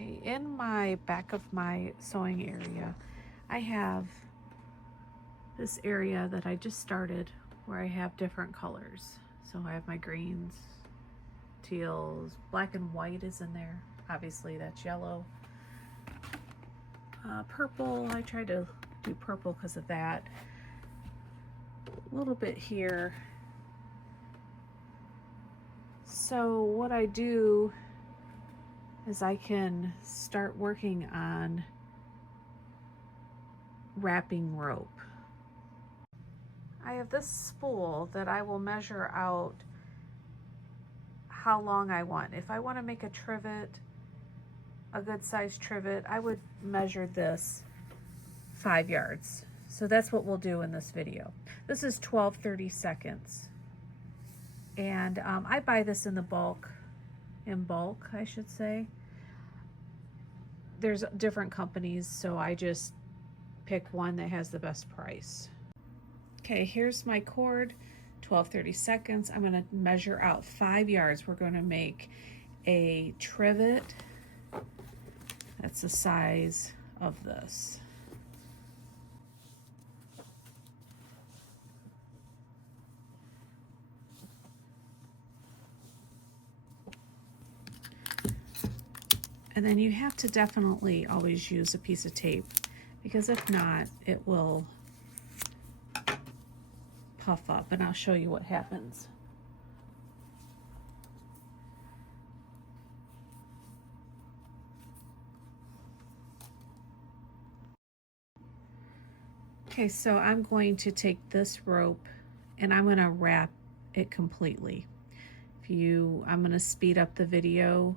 Okay, in my back of my sewing area, I have this area that I just started where I have different colors. So I have my greens, teals, black and white is in there. Obviously that's yellow. Purple, I tried to do purple because of that. A little bit here. So what I do is I can start working on wrapping rope. I have this spool that I will measure out how long I want. If I want to make a trivet, a good sized trivet, I would measure this 5 yards. So that's what we'll do in this video. This is 12/32. And I buy this in bulk, I should say. There's different companies, so I just pick one that has the best price. Okay, here's my cord, 12/32. I'm gonna measure out 5 yards. We're gonna make a trivet. That's the size of this. And then you have to definitely always use a piece of tape, because if not, it will puff up, and I'll show you what happens. Okay, so I'm going to take this rope and I'm going to wrap it completely. I'm going to speed up the video.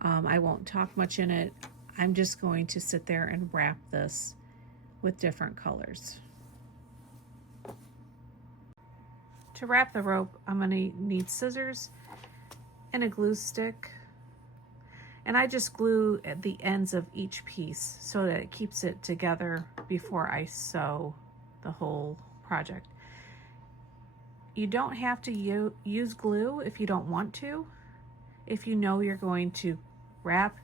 I won't talk much in it. I'm just going to sit there and wrap this with different colors. To wrap the rope, I'm going to need scissors and a glue stick. And I just glue at the ends of each piece so that it keeps it together before I sew the whole project. You don't have to use glue if you don't want to. If you know you're going to wrap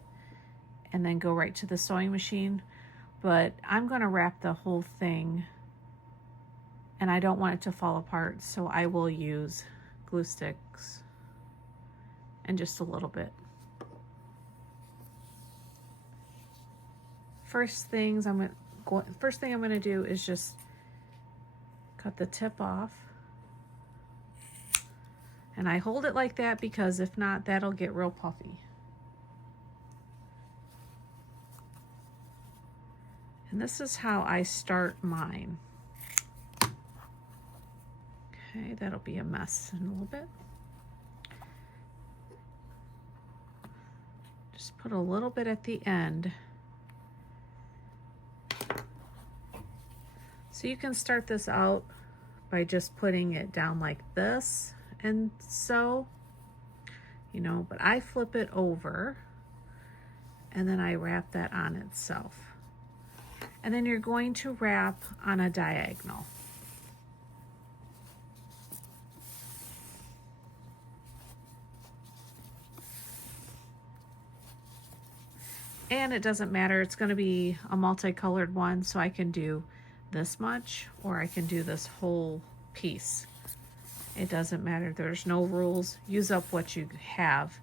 and then go right to the sewing machine, but I'm going to wrap the whole thing and I don't want it to fall apart, so I will use glue sticks and just a little bit. First thing I'm going to do is just cut the tip off. And I hold it like that because if not, that'll get real puffy. And this is how I start mine. Okay, that'll be a mess in a little bit. Just put a little bit at the end. So you can start this out by just putting it down like this and sew, but I flip it over and then I wrap that on itself. And then you're going to wrap on a diagonal. And it doesn't matter, it's going to be a multicolored one, so I can do this much or I can do this whole piece. It doesn't matter, there's no rules. Use up what you have.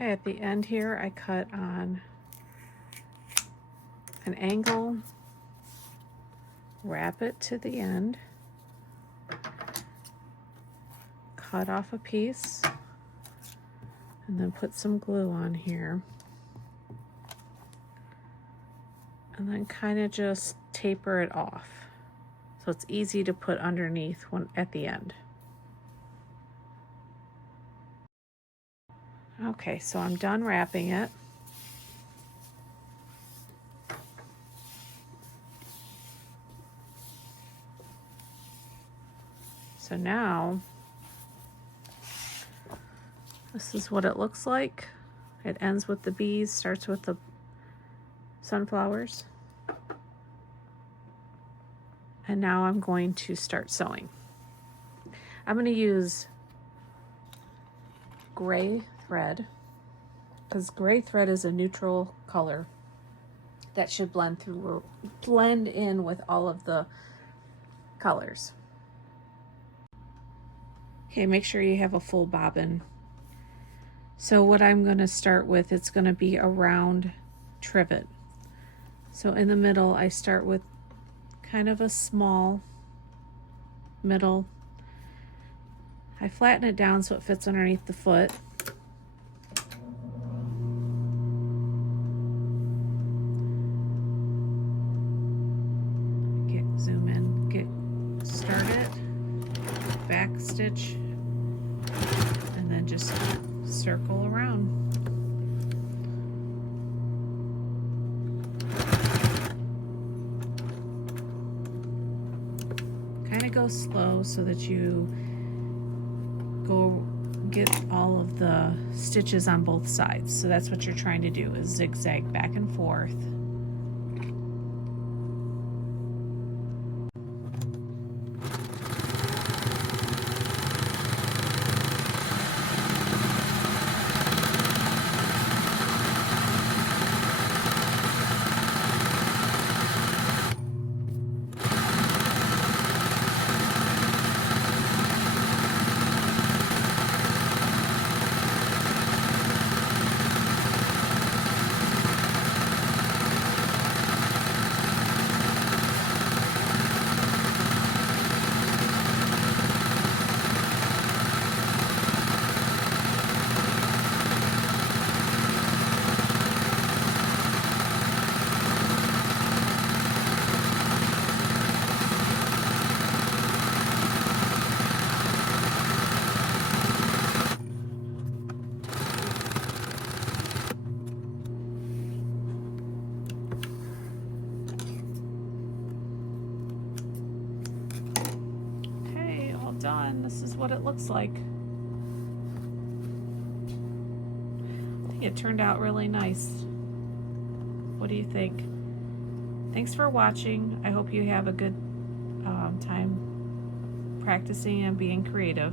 Okay, at the end here, I cut on an angle, wrap it to the end, cut off a piece, and then put some glue on here. And then kind of just taper it off so it's easy to put underneath at the end. Okay, so I'm done wrapping it. So now, this is what it looks like. It ends with the bees, starts with the sunflowers. And now I'm going to start sewing. I'm going to use gray thread, because gray thread is a neutral color that should blend in with all of the colors. Okay, make sure you have a full bobbin. So what I'm going to start with, it's going to be a round trivet. So in the middle, I start with kind of a small middle. I flatten it down so it fits underneath the foot. Zoom in, get started, back stitch, and then just circle around. Kind of go slow so that you get all of the stitches on both sides. So that's what you're trying to do, is zigzag back and forth. Done. This is what it looks like. I think it turned out really nice. What do you think? Thanks for watching. I hope you have a good time practicing and being creative.